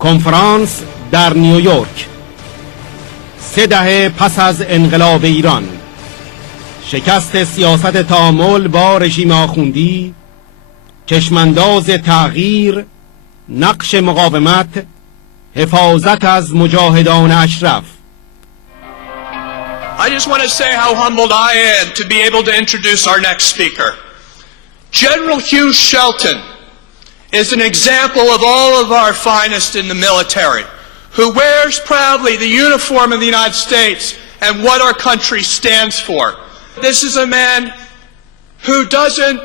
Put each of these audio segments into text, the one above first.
کنفرانس در نیویورک. 3 دهه پس از انقلاب ایران، شکست سیاست تعامل با رژیم آخوندی، چشمانداز تغییر، نقش مقاومت، حفاظت از مجاهدان اشرف. I just want to say how humbled I am to be able to introduce our next speaker. General Hugh Shelton is an example of all of our finest in the military, who wears proudly the uniform of the United States and what our country stands for. This is a man who doesn't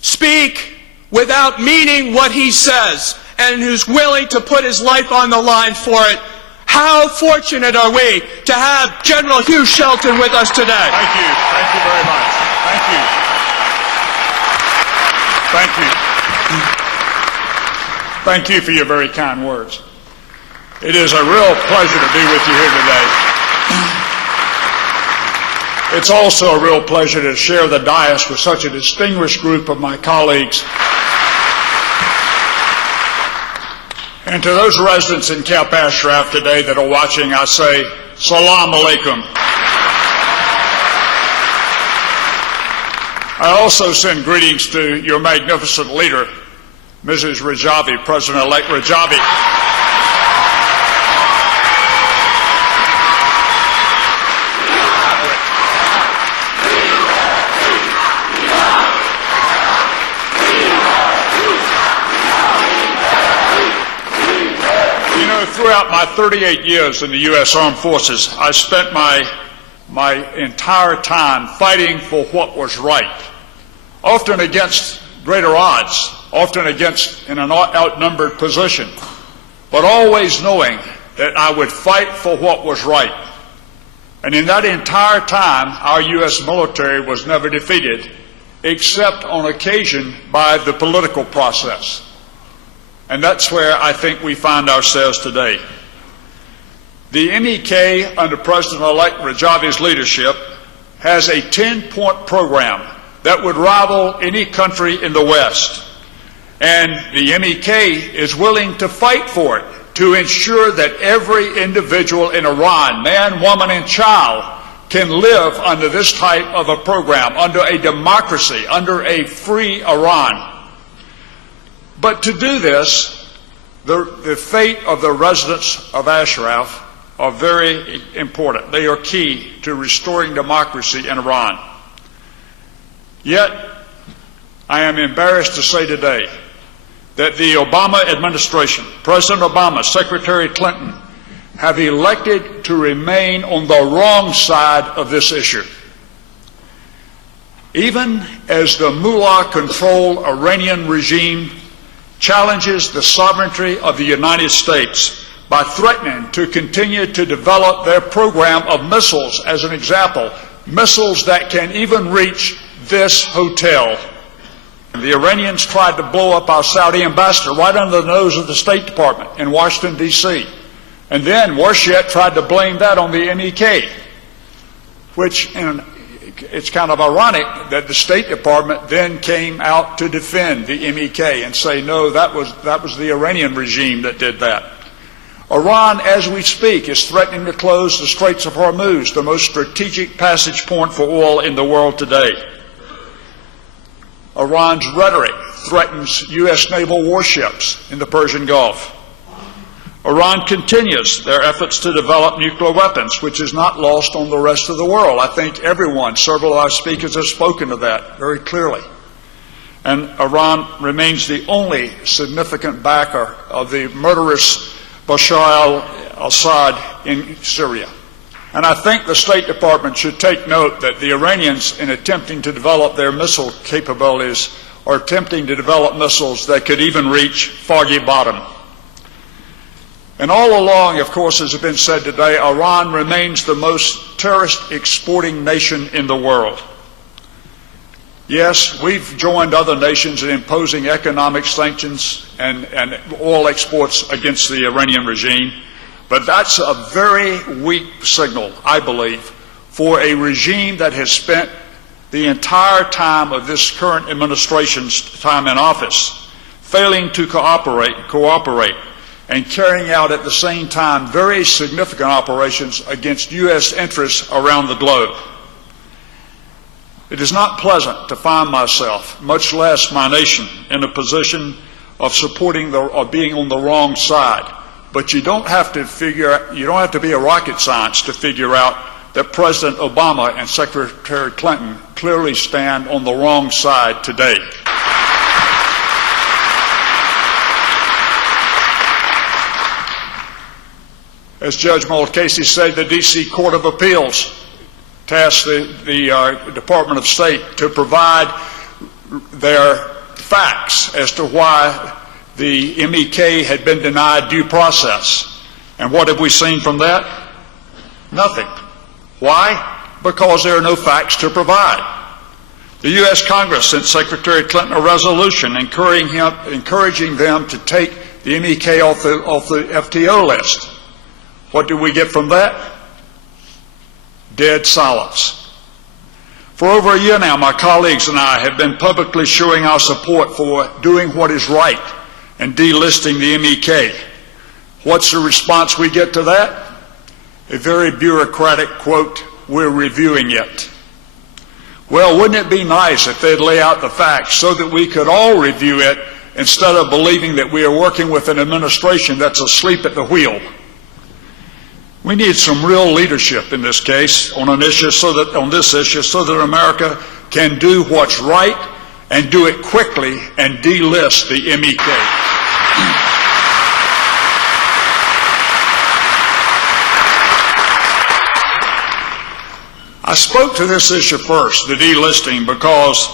speak without meaning what he says, and who's willing to put his life on the line for it. How fortunate are we to have General Hugh Shelton with us today. Thank you. Thank you very much. Thank you. Thank you. Thank you for your very kind words. It is a real pleasure to be with you here today. It's also a real pleasure to share the dais with such a distinguished group of my colleagues. And to those residents in Camp Ashraf today that are watching, I say, Salam Alaikum. I also send greetings to your magnificent leader, Mrs. Rajavi, President-elect Rajavi. Throughout my 38 years in the U.S. Armed Forces, I spent my entire time fighting for what was right, often against greater odds, often against in an outnumbered position, but always knowing that I would fight for what was right. And in that entire time, our U.S. military was never defeated, except on occasion by the political process. And that's where I think we find ourselves today. The MEK, under President-elect Rajavi's leadership, has a 10-point program that would rival any country in the West. And the MEK is willing to fight for it, to ensure that every individual in Iran, man, woman, and child, can live under this type of a program, under a democracy, under a free Iran. But to do this, the fate of the residents of Ashraf are very important. They are key to restoring democracy in Iran. Yet, I am embarrassed to say today that the Obama administration, President Obama, Secretary Clinton, have elected to remain on the wrong side of this issue. Even as the mullah-controlled Iranian regime challenges the sovereignty of the United States by threatening to continue to develop their program of missiles, as an example, missiles that can even reach this hotel. The Iranians tried to blow up our Saudi ambassador right under the nose of the State Department in Washington, D.C. And then, worse yet, tried to blame that on the MEK, which it's kind of ironic that the State Department then came out to defend the MEK and say, no, that was the Iranian regime that did that. Iran, as we speak, is threatening to close the Straits of Hormuz, the most strategic passage point for oil in the world today. Iran's rhetoric threatens U.S. naval warships in the Persian Gulf. Iran continues their efforts to develop nuclear weapons, which is not lost on the rest of the world. I think several of our speakers have spoken of that very clearly. And Iran remains the only significant backer of the murderous Bashar al-Assad in Syria. And I think the State Department should take note that the Iranians, in attempting to develop their missile capabilities, are attempting to develop missiles that could even reach Foggy Bottom. And all along, of course, as has been said today, Iran remains the most terrorist exporting nation in the world. Yes, we've joined other nations in imposing economic sanctions and oil exports against the Iranian regime, but that's a very weak signal, I believe, for a regime that has spent the entire time of this current administration's time in office failing to cooperate and carrying out at the same time very significant operations against U.S. interests around the globe. It is not pleasant to find myself, much less my nation, in a position of supporting or being on the wrong side. But you don't have to be a rocket science to figure out that President Obama and Secretary Clinton clearly stand on the wrong side today. As Judge Mulcahy said, the D.C. Court of Appeals tasked the Department of State to provide their facts as to why the MEK had been denied due process. And what have we seen from that? Nothing. Why? Because there are no facts to provide. The U.S. Congress sent Secretary Clinton a resolution encouraging them to take the MEK off the FTO list. What did we get from that? Dead silence. For over a year now, my colleagues and I have been publicly showing our support for doing what is right and delisting the MEK. What's the response we get to that? A very bureaucratic quote, "We're reviewing it." Well, wouldn't it be nice if they'd lay out the facts so that we could all review it instead of believing that we are working with an administration that's asleep at the wheel? We need some real leadership in this case on this issue so that America can do what's right and do it quickly and delist the MEK. I spoke to this issue first, the delisting, because